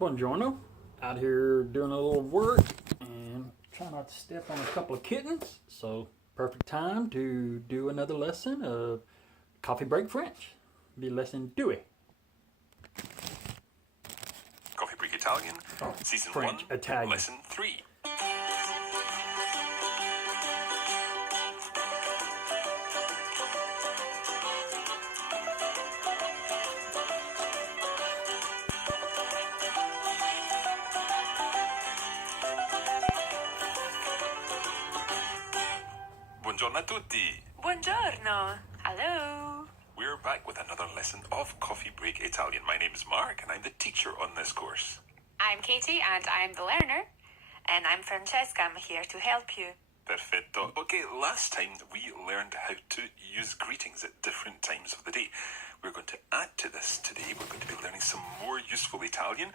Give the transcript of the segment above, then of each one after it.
Buongiorno. Out here doing a little work and trying not to step on a couple of kittens. So, perfect time to do another lesson of Coffee Break French. Be lesson 2. Coffee Break Italian, Season French, 1, Italian. Lesson 3. Buongiorno a tutti. Buongiorno. Hello. We're back with another lesson of Coffee Break Italian. My name is Mark and I'm the teacher on this course. I'm Katie and I'm the learner. And I'm Francesca. I'm here to help you. Perfetto. Okay, last time we learned how to use greetings at different times of the day. We're going to add to this today. We're going to be learning some more useful Italian.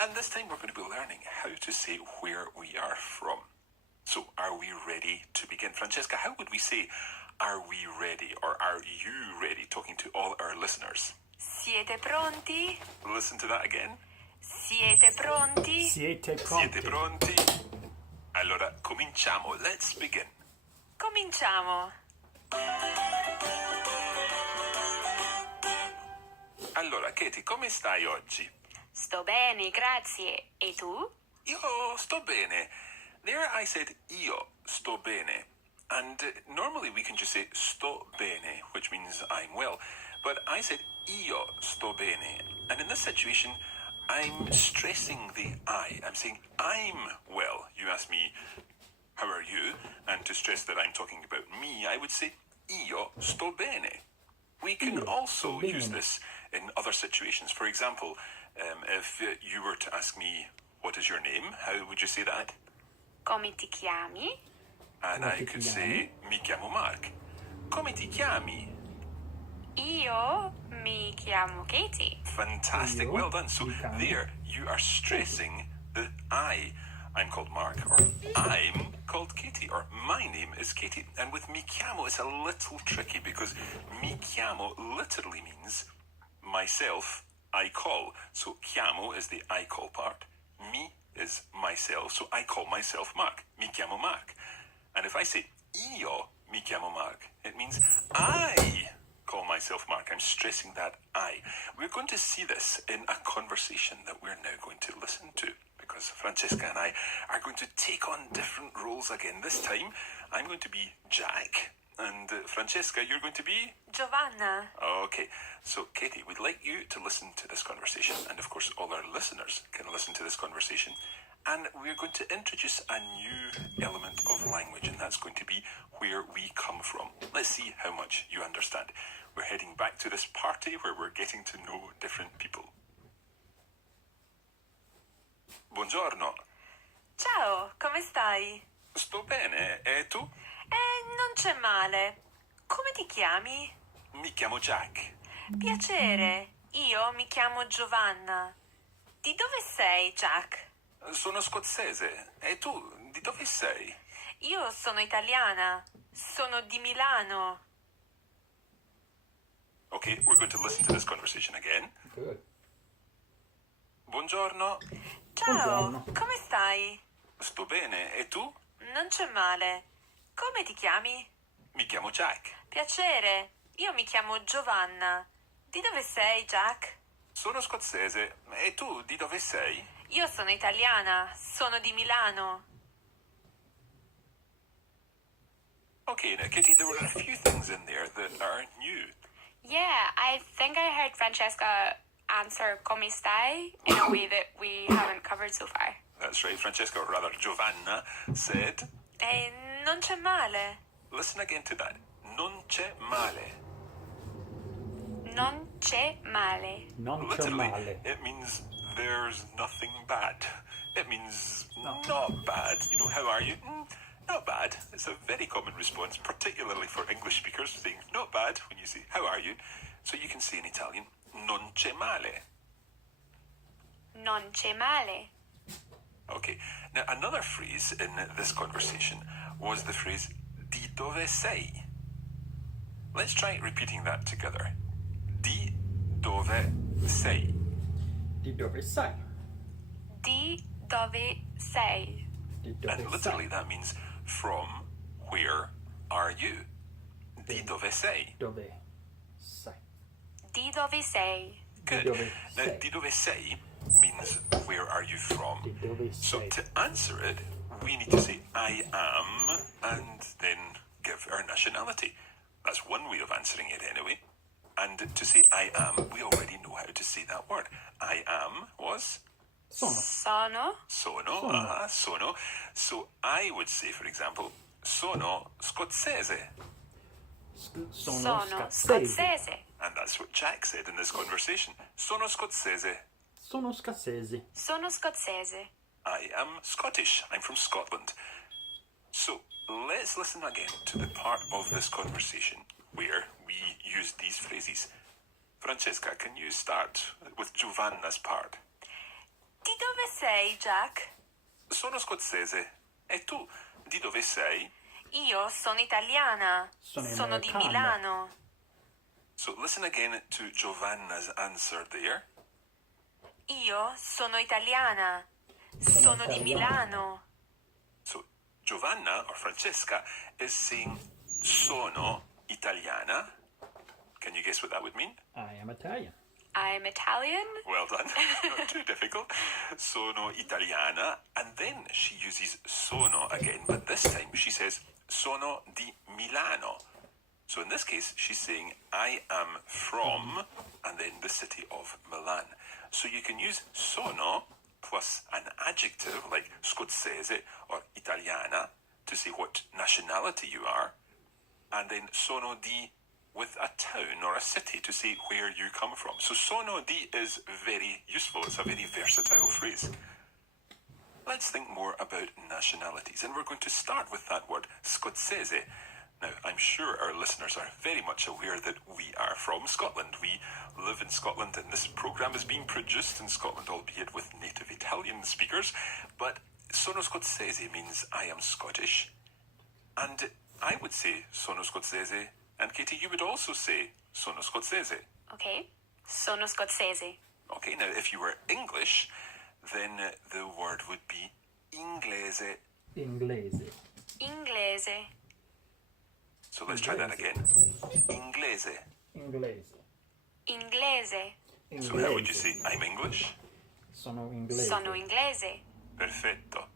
And this time we're going to be learning how to say where we are from. So, are we ready to begin? Francesca, how would we say, are we ready or are you ready, talking to all our listeners? Siete pronti? Listen to that again. Siete pronti? Siete pronti. Siete pronti? Allora, cominciamo. Let's begin. Cominciamo. Allora, Katie, come stai oggi? Sto bene, grazie. E tu? Io sto bene. There I said io sto bene. And normally we can just say sto bene, which means I'm well. But I said io sto bene. And in this situation, I'm stressing the I. I'm saying I'm well. You ask me, how are you? And to stress that I'm talking about me, I would say io sto bene. We can Io also sto use bene. this in other situations. For example, if you were to ask me, what is your name? How would you say that? Come ti chiami? And Come I ti could chiami? say, mi chiamo Mark. Come ti chiami? Io mi chiamo Katie. Fantastic, Io well done. So mi chiamo. there, you are stressing the I. I'm called Mark, or I'm called Katie, or my name is Katie. And with mi chiamo, it's a little tricky because mi chiamo literally means myself, I call. So chiamo is the I call part. Mi is myself, so I call myself Mark. Mi chiamo Mark. And if I say io mi chiamo Mark, it means I call myself Mark. I'm stressing that I. We're going to see this in a conversation that we're now going to listen to, because Francesca and I are going to take on different roles again. This time, I'm going to be Jack, and Francesca, you're going to be... Giovanna. Okay, so Katie, we'd like you to listen to this conversation, and of course all our listeners can listen to this conversation, and we're going to introduce a new element of language, and that's going to be where we come from. Let's see how much you understand. We're heading back to this party where we're getting to know different people. Buongiorno. Ciao, come stai? Sto bene, e tu? Non c'è male. Come ti chiami? Mi chiamo Jack. Piacere. Io mi chiamo Giovanna. Di dove sei, Jack? Sono scozzese. E tu, di dove sei? Io sono italiana. Sono di Milano. Okay, we're going to listen to this conversation again. Good. Buongiorno. Ciao, Buongiorno. come stai? Sto bene, e tu? Non c'è male. Come ti chiami? Mi chiamo Jack. Piacere. Io mi chiamo Giovanna. Di dove sei, Jack? Sono scozzese. E tu, di dove sei? Io sono italiana. Sono di Milano. Okay, now, Kitty, there were a few things in there that are new. Yeah, I think I heard Francesca answer come stai in a way that we haven't covered so far. That's right, Francesca, or rather Giovanna, said, E non c'è male. listen again to that. Non c'è male. Non c'è male. Non c'è Literally, male. it means there's nothing bad. It means not bad. You know, how are you? Not bad. It's a very common response, particularly for English speakers, saying not bad when you say, how are you? So you can say in Italian, non c'è male. Non c'è male. Okay, now another phrase in this conversation was the phrase di dove sei. Let's try repeating that together. Di dove sei. Di dove sei? Di dove sei? Di dove And literally sei? that means from where are you? Di dove sei? Dove sei? Di dove sei? Good. dove Now, sei? di dove sei means where are you from? Di dove So sei? to answer it, we need to say I am and then give our nationality. That's one way of answering it anyway. And to say I am, we already know how to say that word. I am was Sono. Sono. sono. Sono. So I would say, for example, sono scozzese. Sono scozzese. scozzese. And that's what Jack said in this conversation. Sono scozzese. Sono scozzese. Sono scozzese. I am Scottish. I'm from Scotland. So let's listen again to the part of this conversation where we use these phrases. Francesca, can you start with Giovanna's part? Di dove sei, Jack? Sono scozzese. E tu, di dove sei? Io sono italiana. Sono di americana. Milano. So listen again to Giovanna's answer there. Io sono italiana. Sono di italiana. Milano. So Giovanna, or Francesca, is saying sono italiana. Can you guess what that would mean? I am Italian. I'm Italian. Well done. Not too difficult. Sono italiana. And then she uses sono again, but this time she says sono di Milano. So in this case, she's saying I am from, and then the city of Milan. So you can use sono plus an adjective like scozzese or italiana to say what nationality you are, and then sono di with a town or a city to say where you come from. So sono di is very useful. It's a very versatile phrase. Let's think more about nationalities, and we're going to start with that word, scozzese. Now, I'm sure our listeners are very much aware that we are from Scotland. We live in Scotland, and this programme is being produced in Scotland, albeit with native Italian speakers. But sono scozzese means I am Scottish. And I would say sono scozzese, and Katie, you would also say sono scozzese. Okay. Sono scozzese. Okay, now if you were English, then the word would be inglese. Inglese. Inglese. So let's try that again. Inglese. Inglese. Inglese. So how would you say I'm English? Sono inglese. Sono inglese. Perfetto.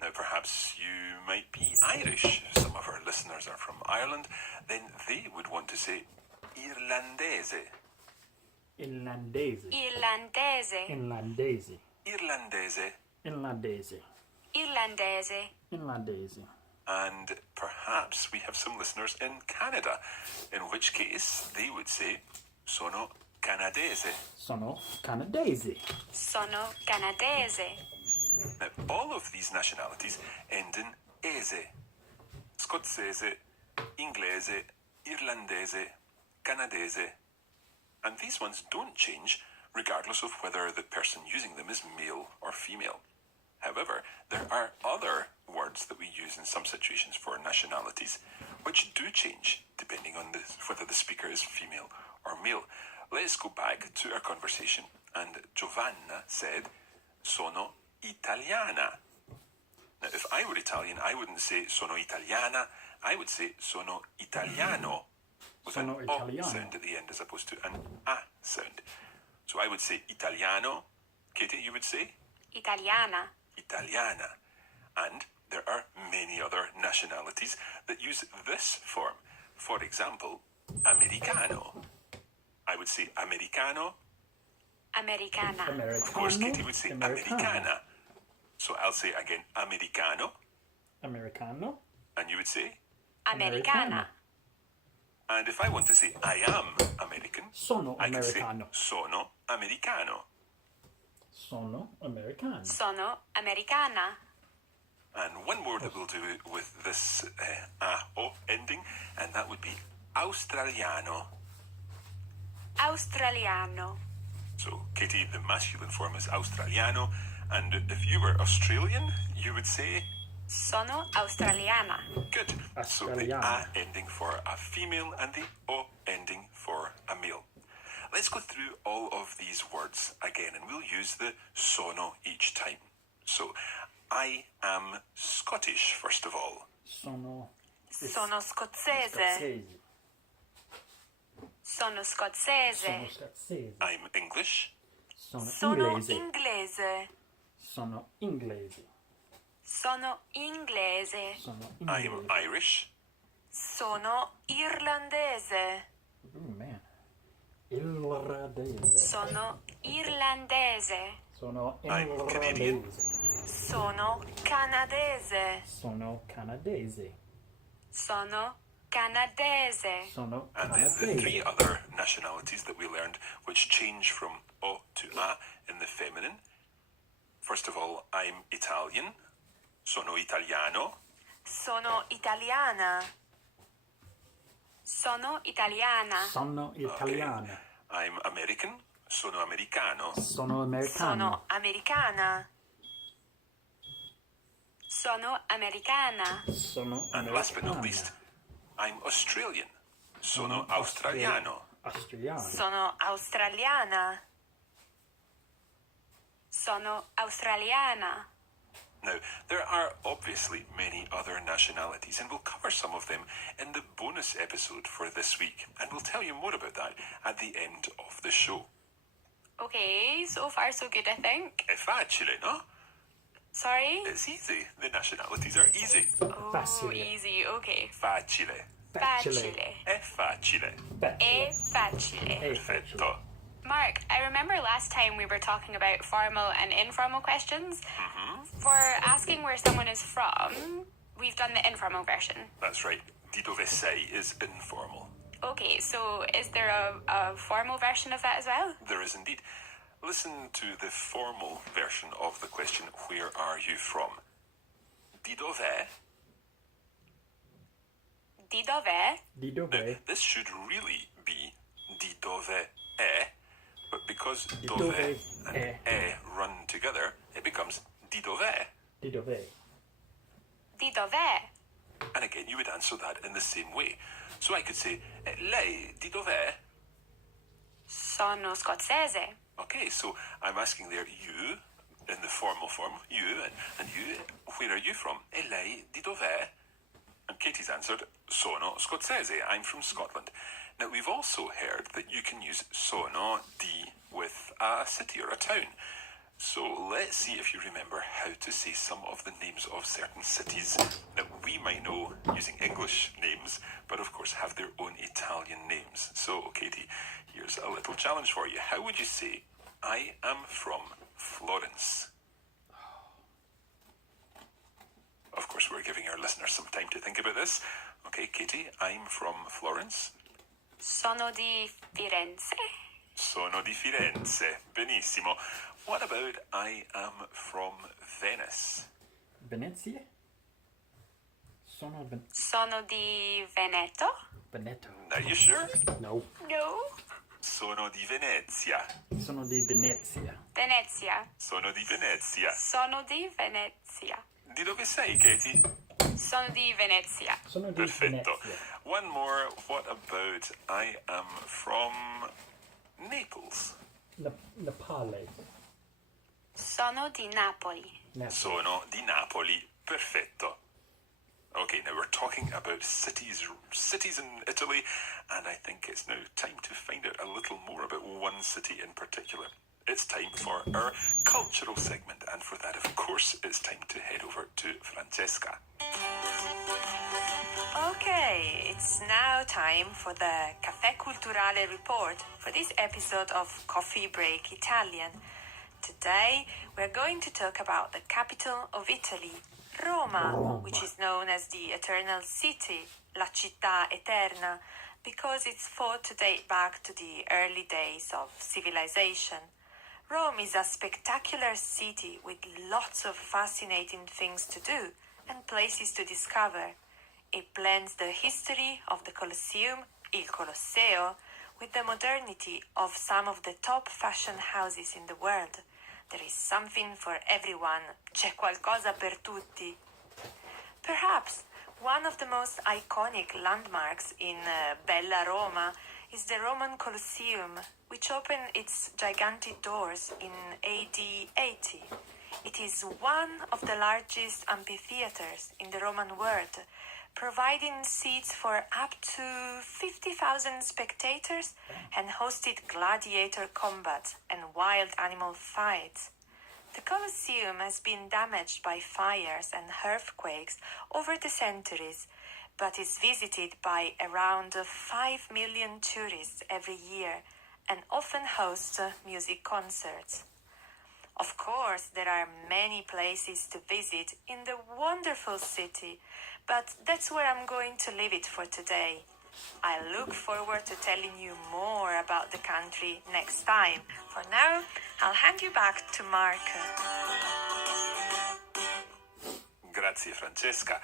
Now perhaps you might be Irish. If some of our listeners are from Ireland, then they would want to say irlandese. Irlandese. Irlandese. Irlandese. Irlandese. Irlandese. Irlandese. Irlandese. And perhaps we have some listeners in Canada, in which case they would say sono canadese. Sono canadese. Sono canadese. Now, all of these nationalities end in ese. Scozzese, inglese, irlandese, canadese. And these ones don't change regardless of whether the person using them is male or female. However, there are other words that we use in some situations for nationalities which do change depending on whether the speaker is female or male. Let's go back to our conversation, and Giovanna said, sono italiana. Now, if I were Italian, I wouldn't say sono italiana, I would say sono italiano, with Sono an O italiano. sound at the end as opposed to an A sound. So I would say italiano. Katie, you would say? Italiana. Italiana. And there are many other nationalities that use this form. For example, americano. I would say americano. Americana. Americano. Of course, Katie would say Americana. americana. So I'll say again americano, Americano. and you would say? Americana. And if I want to say I am American, Sono I can say americano. sono americano. Sono americano. Sono americana. And one more that we'll do with this A-O ending, and that would be australiano. Australiano. So, Katie, the masculine form is australiano, and if you were Australian, you would say Sono australiana. good. So the Australiano. A ending for a female and the O ending for a male. Let's go through all of these words again, and we'll use the sono each time. So, I am Scottish, first of all. Sono Sono scozzese. scozzesi. Sono scozzese. Sono scozzesi. I'm English. Sono Sono inglese. inglese. Sono inglesi. Sono inglese. Sono I'm inglesi. Irish. Sono irlandese. Ooh, man. Irlandese. Sono irlandese. Sono I'm Canadian. irlandese. Sono canadese. Sono canadese. Sono canadese. Sono And then the canadese. three other nationalities that we learned, which change from O to A in the feminine. First of all, I'm Italian. Sono italiano. Sono italiana. Sono italiana. Sono italiana. I'm American. Sono americano. Sono americano. Sono americana. Sono americana. Sono And last but not americana. least, I'm Australian. Sono australiano. Australiano. Sono australiana. Sono australiana. Now, there are obviously many other nationalities, and we'll cover some of them in the bonus episode for this week, and we'll tell you more about that at the end of the show. Okay, so far so good, I think. È facile, no? Sorry? It's easy. The nationalities are easy. Oh, Facile. easy, okay. Facile. Facile. È facile. E facile. Perfetto. Mark, I remember last time we were talking about formal and informal questions. For asking where someone is from, we've done the informal version. That's right. Di dove sei is informal. Okay, so is there a formal version of that as well? There is indeed. Listen to the formal version of the question, where are you from? Di dove? Di dove? Di Now, dove? this should really be di dove è, but because Di dove dove and è. è run together, it becomes di dove. Di dove? Di dove? And again, you would answer that in the same way. So I could say, lei di dove? Sono scozzese. Okay, so I'm asking there you, in the formal form, you, and you, where are you from? E lei di dove? And Katie's answered, sono scozzese, I'm from Scotland. Now, we've also heard that you can use sono di with a city or a town. So let's see if you remember how to say some of the names of certain cities that we might know using English names, but of course have their own Italian names. So, Katie, here's a little challenge for you. How would you say, I am from Florence? Of course, we're giving our listeners some time to think about this. Okay, Katie, I'm from Florence. Sono di Firenze. Sono di Firenze. Benissimo. What about I am from Venice? Venezia? Sono Sono di Veneto. Veneto. Are you sure? No. No. Sono di Venezia. Sono di Venezia. Venezia. Sono di Venezia. Sono di Venezia. Di dove sei, Katie? Sono di Venezia. Sono di Perfetto. Venezia. One more. What about I am from Naples? Nepale. Sono di Napoli. Sono di Napoli. Perfetto. Okay, now we're talking about cities in Italy, and I think it's now time to find out a little more about one city in particular. It's time for our cultural segment, and for that, of course, it's time to head over to Francesca. Okay, it's now time for the Caffè Culturale report for this episode of Coffee Break Italian. Today, we're going to talk about the capital of Italy, Roma, which is known as the Eternal City, La Città Eterna, because it's thought to date back to the early days of civilization. Rome is a spectacular city with lots of fascinating things to do and places to discover. It blends the history of the Colosseum, Il Colosseo, with the modernity of some of the top fashion houses in the world. There is something for everyone. C'è qualcosa per tutti. Perhaps one of the most iconic landmarks in Bella Roma is the Roman Colosseum, which opened its gigantic doors in AD 80. It is one of the largest amphitheaters in the Roman world, providing seats for up to 50,000 spectators and hosted gladiator combat and wild animal fights. The Colosseum has been damaged by fires and earthquakes over the centuries, but is visited by around 5 million tourists every year and often hosts music concerts. Of course, there are many places to visit in the wonderful city, but that's where I'm going to leave it for today. I look forward to telling you more about the country next time. For now, I'll hand you back to Mark. Grazie, Francesca.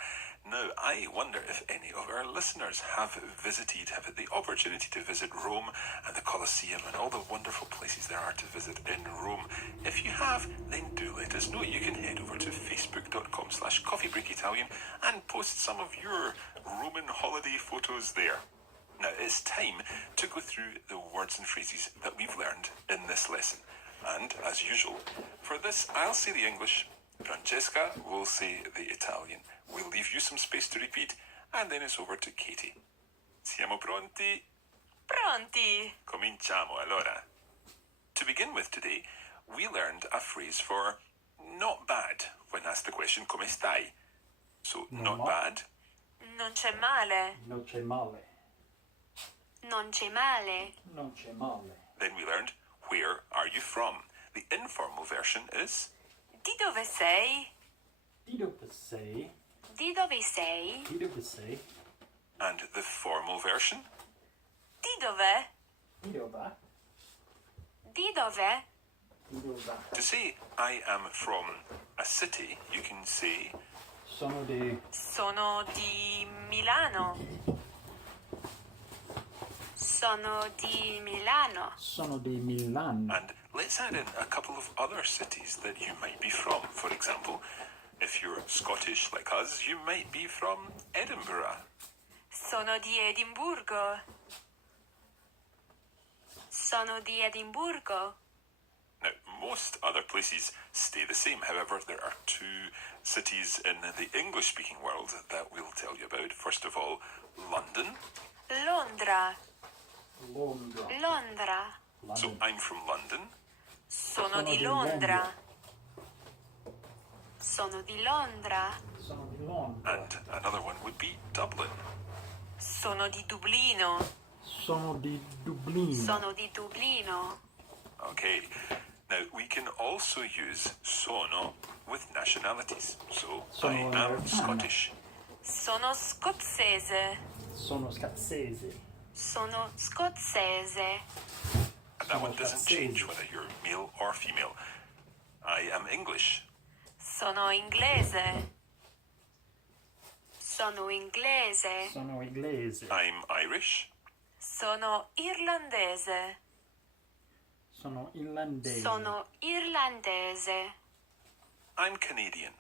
Now, I wonder if any of our listeners have had the opportunity to visit Rome and the Colosseum and all the wonderful places there are to visit in Rome. If you have, then do let us know. You can head over to facebook.com/coffeebreakitalian and post some of your Roman holiday photos there. Now, it's time to go through the words and phrases that we've learned in this lesson. And, as usual, for this, I'll say the English, Francesca will say the Italian. We'll leave you some space to repeat, and then it's over to Katie. Siamo pronti? Pronti! Cominciamo allora. To begin with today, we learned a phrase for not bad when asked the question come stai? So, not bad. Non c'è male. Non c'è male. Non c'è male. Non c'è male. Then we learned where are you from? The informal version is Di dove sei? Di dove sei? Di dove sei? Di dove sei? and the formal version Di dove? Di dove? Di dove? Di dove? to say I am from a city, you can say Sono di... Sono di Milano. Sono di Milano. Sono di Milano. and let's add in a couple of other cities that you might be from. For example, if you're Scottish like us, you might be from Edinburgh. Sono di Edimburgo. Sono di Edimburgo. Now, most other places stay the same. However, there are two cities in the English-speaking world that we'll tell you about. First of all, London. Londra. Londra. Londra. So London. I'm from London. Sono di Londra. Sono di Londra. Sono di Londra. And another one would be Dublin. Sono di Dublino. Sono di Dublino. Sono di Dublino. Okay. Now, we can also use sono with nationalities. So Sono I am americano. Scottish. Sono scozzese. Sono scozzese. Sono scozzese. And that one Sono doesn't change scozzese. whether you're male or female. I am English. Sono inglese. Sono inglese. Sono inglese. I'm Irish. Sono irlandese. Sono irlandese. Sono irlandese. I'm Canadian.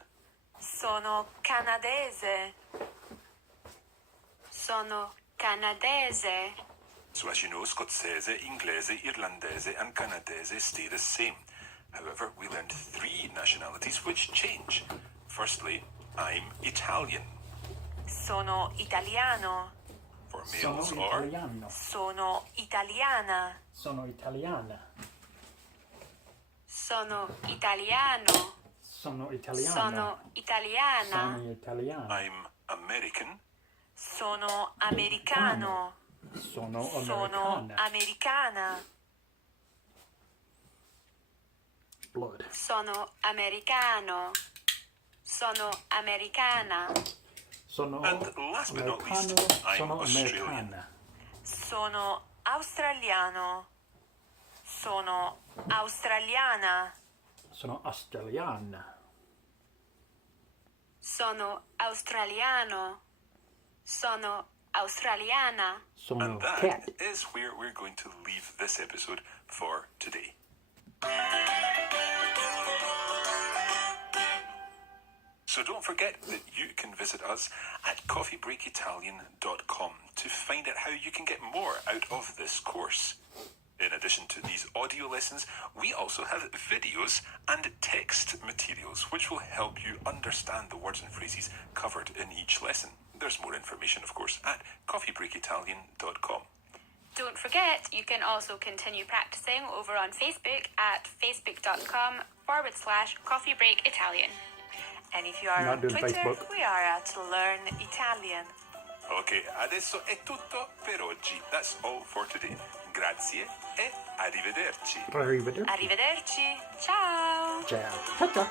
Sono canadese. Sono canadese. So as you know, Scozzese, Inglese, Irlandese and Canadese stay the same. However, we learned three nationalities which change. Firstly, I'm Italian. Sono italiano. For Sono males or italiano. Sono italiana. Sono italiana. Sono italiano. Sono italiano. Sono italiana. Sono italiano. I'm American. Sono americano. Sono Sono americana. americana. Blood. Sono americano. Sono americana. Sono And last but not least, americano. I'm Sono Australian. americana. Sono australiano. Sono australiana. Sono australiana. Sono australiano. Sono australiana. Sono And that cat. is where we're going to leave this episode for today. So So don't forget that you can visit us at coffeebreakitalian.com to find out how you can get more out of this course. In addition to these audio lessons, we also have videos and text materials which will help you understand the words and phrases covered in each lesson. There's more information, of course, at coffeebreakitalian.com. Don't forget, you can also continue practicing over on Facebook at facebook.com/coffeebreakitalian. And if you are Not on doing Twitter, Facebook. we are at Learn Italian. Ok, adesso è tutto per oggi. That's all for today. Grazie e arrivederci. Arrivederci. Arrivederci. Ciao. Ciao. Ciao, ciao.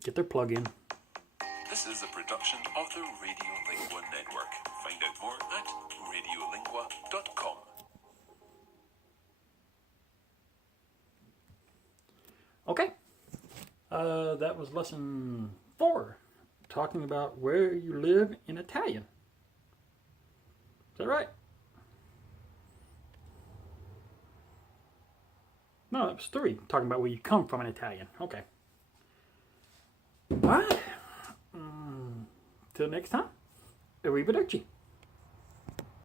Get their plug in. This is a production of the Radiolingua Network. Find out more at radiolingua.com. Okay. That was lesson 4, talking about where you live in Italian. Is that right? No, that was 3, talking about where you come from in Italian. Okay. All right. Till next time. Arrivederci.